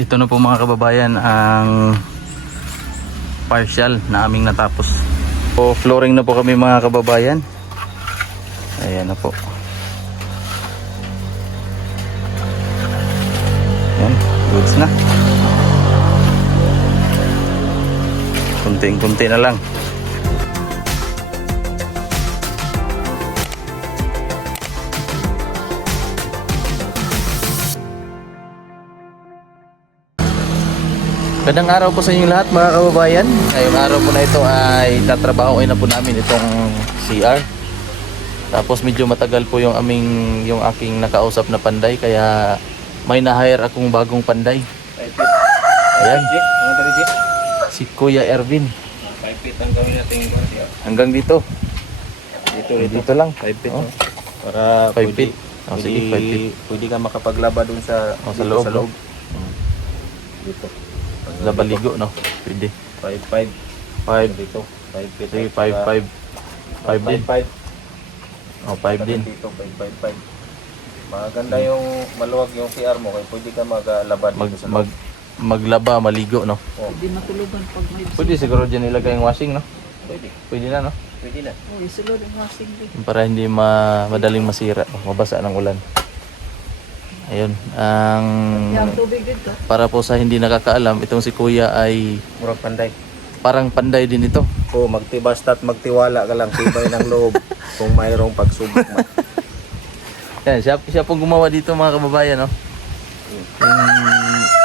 Ito na po mga kababayan ang partial na aming natapos. So, flooring na po kami mga kababayan. Ayan na po. Ayan, goods na. Kunting-kunti na lang. Magandang araw po sa inyo lahat mga kababayan. Ngayong araw po na ito ay tatrabahoin na po namin itong CR. Tapos medyo matagal po yung aking nakausap na panday, kaya may na-hire akong bagong panday. Ayan, si Kuya Ervin. 5 feet ang gawin natin. Hanggang dito. Dito lang. 5 feet. Oh. Para 5 feet. Oh, sige, 5 feet. Pwede ka makapaglaba dun sa, Sa loob. No? Dito. Labaligo, no? Pwede. 5 dito. 5 feet. Sige, 5 din. 5 Oh, 5 din. dito. 5. Maganda yung maluwag yung CR mo kaya pwede ka maglabad dito sa loob. Maglaba, maligo, no? Oh, Hindi matulugan pag may Pwede siguro dyan ilagay yung washing, no? pwede. Pwede na, no? Pwede na. oh, isulod ang washing din. Para hindi madaling masira o mabasa ng ulan. Ayun, Yung tubig dito. para po sa hindi nakakaalam, itong si Kuya ay Murag panday. parang panday din ito. Oh, basta't magtiwala ka lang tibay ng loob kung mayroong pagsubok man. Yan, siya pong gumawa dito mga kababayan, no?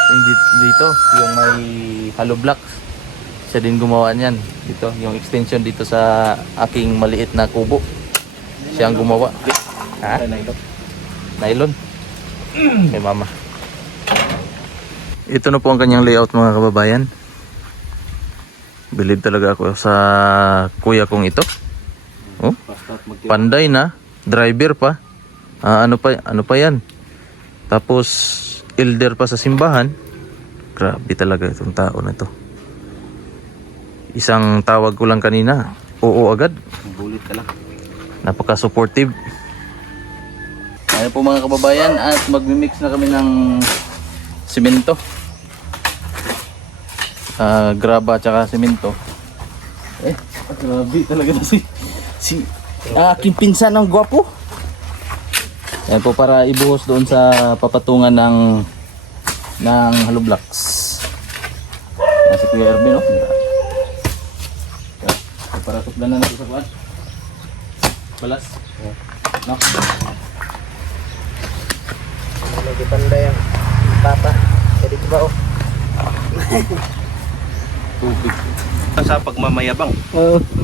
Yung dito, yung may hollow blocks. Siya din gumawa niyan. Dito, yung extension dito sa aking maliit na kubo. Siya ang gumawa. Ha? Nylon. Kay mama. Ito na po ang kanyang layout mga kababayan. Bilib talaga ako sa kuya kong ito. Oh, Basta't magtiwala. panday na, driver pa. Ano pa yan? Tapos elder pa sa simbahan. Grabe talaga itong tao na ito. Isang tawag ko lang kanina, oo agad. Bulit ka lang. Napaka-supportive. Ayan po mga kababayan, at magmi-mix na kami ng simento. Graba at saka simento. Grabe talaga na si aking pinsan ng gwapo. Ayan po para ibuhos doon sa papatungan ng hollow blocks. Ayan si Kuya Ervin, no? Para tukdan na natin sa kuwan. Balas. No? Medyo panday ang papa. Pwede ko ba oh? Tubig. Sa pagmamayabang.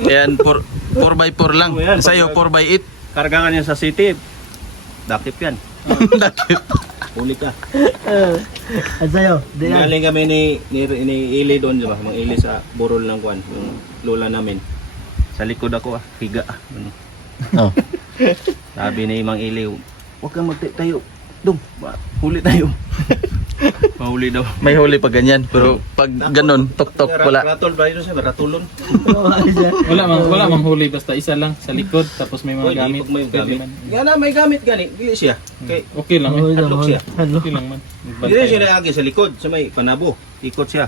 Ayan, 4x4 lang. Oh, yan. Sa'yo, 4x8. Karga ka niya sa city. Dakip yan. Dakip. Uli ka. Sa'yo? Galing kami ni Ili doon, di ba? Mga Ili sa burol ng kwan. Yung lola namin. Sa likod ako higa. Oh. Sabi ni Mang Ili, huwag kang magtayo. Dong, huli tayo. Mahuli daw. May huli pa ganyan, pero pag ganun, tok-tok wala. Ratol ba yun siya? Ratulon. Wala mang huli, basta isa lang sa likod tapos may mga gamit. Pag may Pwede gamit. man. Gana may gamit gani. Dili siya. Okay. Okay lang eh. Hadlok siya. Okay lang man. Dili siya lagi sa likod. Sa may panabo. Ikot siya.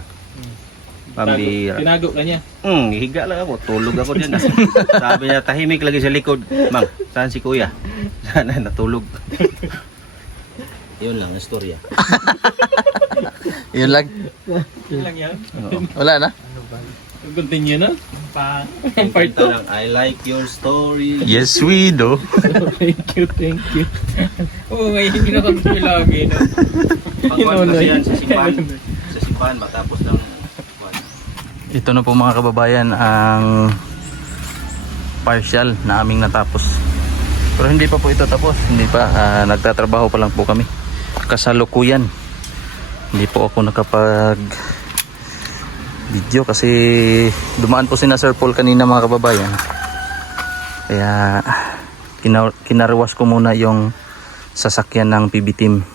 Pambira. Tinago ka niya. Higa lang ako. Tulog ako dyan. Sabi niya, tahimik lagi sa likod. Mang, saan si kuya? Sana natulog. Yun lang ang storya. Yun lang. Yun lang yan. Wala na. Continue na. Part Ito 2. lang, I like your story. Yes, we do. Thank you. Oo, ngayon hindi na kami lagi. No? Pagkuhan kasi yan sa simbahan. Sa simbahan, matapos ng kwan. Ito na po mga kababayan ang partial na aming natapos. Pero hindi pa po ito tapos. Hindi pa. Nagtatrabaho pa lang po kami. Kasalukuyan. Hindi po ako nakapag video kasi dumaan po si Sir Paul kanina mga kababayan. Kaya kinarwash ko muna yung sasakyan ng PB team.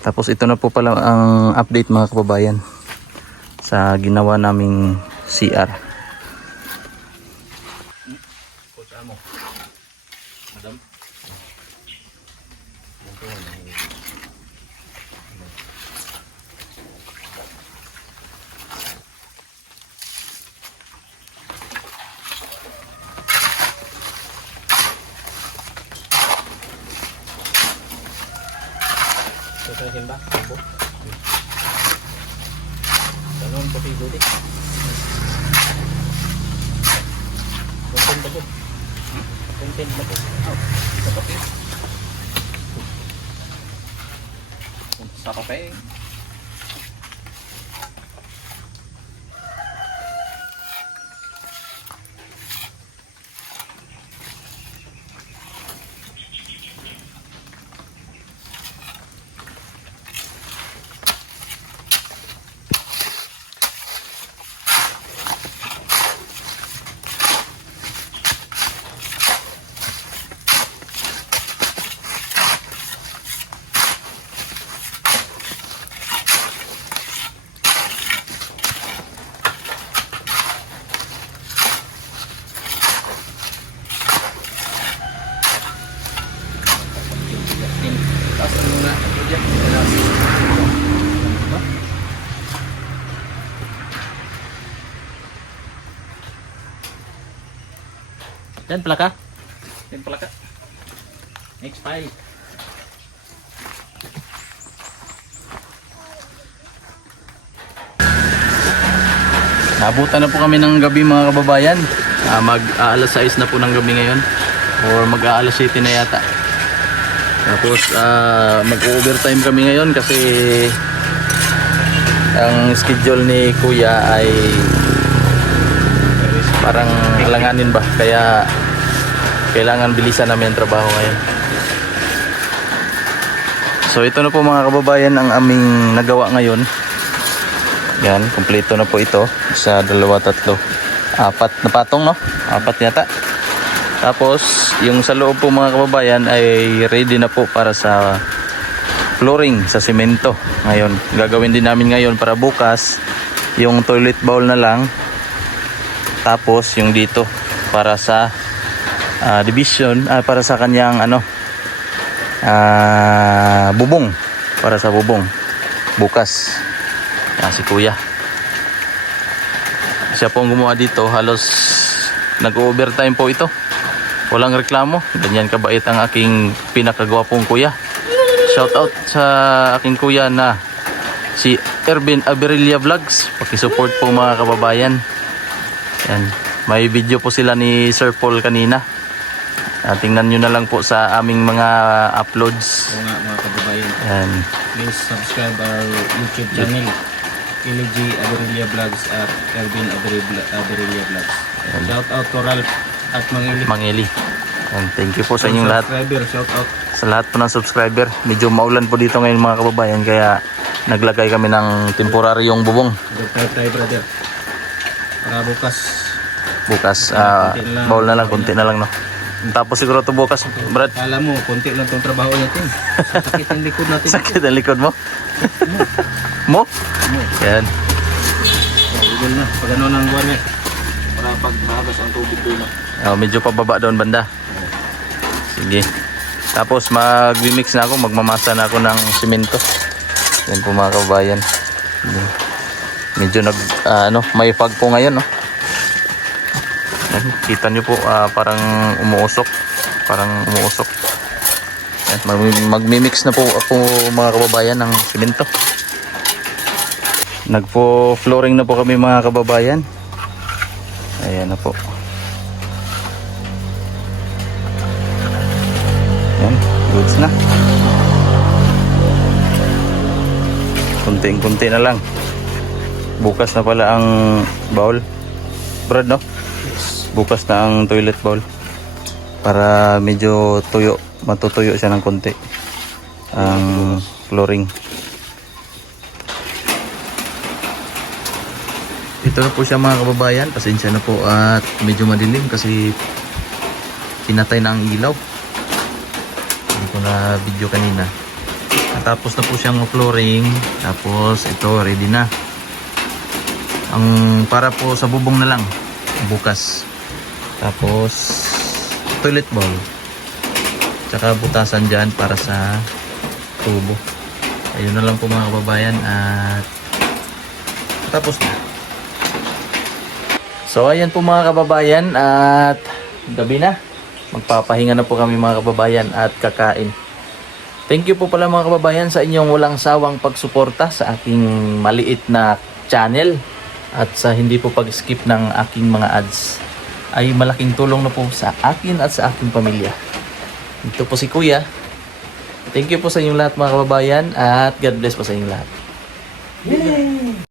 Tapos ito na po pala ang update mga kababayan sa ginawa naming CR. Madam. Labo. Tanong pati dito. Content ba po? Content ba po? Sa papel. Sa papel. Dan plaka. Templa ka. Next file. Naabutan na po kami ng gabi mga kababayan. Mag-aalas 6 na po ng gabi ngayon. Or mag-aalas 7 na yata. Tapos mag-overtime kami ngayon kasi ang schedule ni Kuya ay parang alanganin ba. Kaya kailangan bilisan namin ang trabaho ngayon. So ito na po mga kababayan ang aming nagawa ngayon. Yan, kumpleto na po ito. Isa, dalawa, tatlo, apat na patong, no? Apat yata. Tapos yung sa loob po mga kababayan ay ready na po para sa flooring, sa semento. Ngayon, gagawin din namin ngayon para bukas yung toilet bowl na lang. Tapos yung dito para sa division, para sa kanyang bubong, para sa bubong bukas. Yan si Kuya, siya po ang gumawa dito. Halos nag-overtime po ito, walang reklamo. Ganyan kabait ang aking pinakagwapong kuya. Shout out sa aking kuya na si Ervin Aberilla Vlogs. Pakisupport po mga kababayan. Yan, may video po sila ni Sir Paul kanina. Tingnan nyo na lang po sa aming mga uploads. Oo nga mga kababayan. Yan. Please subscribe our YouTube channel. LG Aberilla Vlogs at Ervin Aberilla Vlogs. Shout out to Ralph at Mangili. Mangili. Yan, thank you po sa inyong lahat. Subscriber, shout out. Sa lahat po ng subscriber. Medyo maulan po dito ngayon mga kababayan, kaya naglagay kami ng temporaryong bubong. Tayo brother. Para bukas. Bukas, konti na lang. bawal na lang, konti na lang, no? Tapos siguro to bukas, Brad. Kala mo, konti lang itong trabaho natin. Sakit ang likod natin. Sakit ang likod mo. Mo? Yan. Google na. Pag ano nang buwan eh. Para pag mahagas ang tubig doon. Medyo pababa doon banda. Sige. Tapos mag-mix na ako, magmamasa na ako ng simento. Yan po mga kababayan. Medyo may fog po ngayon, no? Yan, kita nyo po, parang umuusok. Parang umuusok. Yan, magmi-mix na po ako mga kababayan ng simento. Nagpo-flooring na po kami mga kababayan. Ayan na po. Yan, goods na. Kunting-kunti na lang. Bukas na pala ang bowl. Brad, no? Bukas na ang toilet bowl. Para medyo tuyo, matutuyo siya ng konti ang flooring. Ito na po siya mga kababayan. Pasensya na po at medyo madilim kasi tinatay na ang ilaw. Hindi ko na video kanina. Natapos na po siyang flooring. Tapos ito ready na. Ang para po sa bubong na lang bukas. Tapos toilet bowl. Tsaka butasan dyan para sa tubo. Ayun na lang po mga kababayan at tapos na. So ayan po mga kababayan at gabi na. Magpapahinga na po kami mga kababayan at kakain. Thank you po pala mga kababayan sa inyong walang sawang pagsuporta sa aking maliit na channel at sa hindi po pag-skip ng aking mga ads ay malaking tulong na po sa akin at sa aking pamilya. Ito po si Kuya. Thank you po sa inyong lahat mga kababayan at God bless po sa inyong lahat. Yay!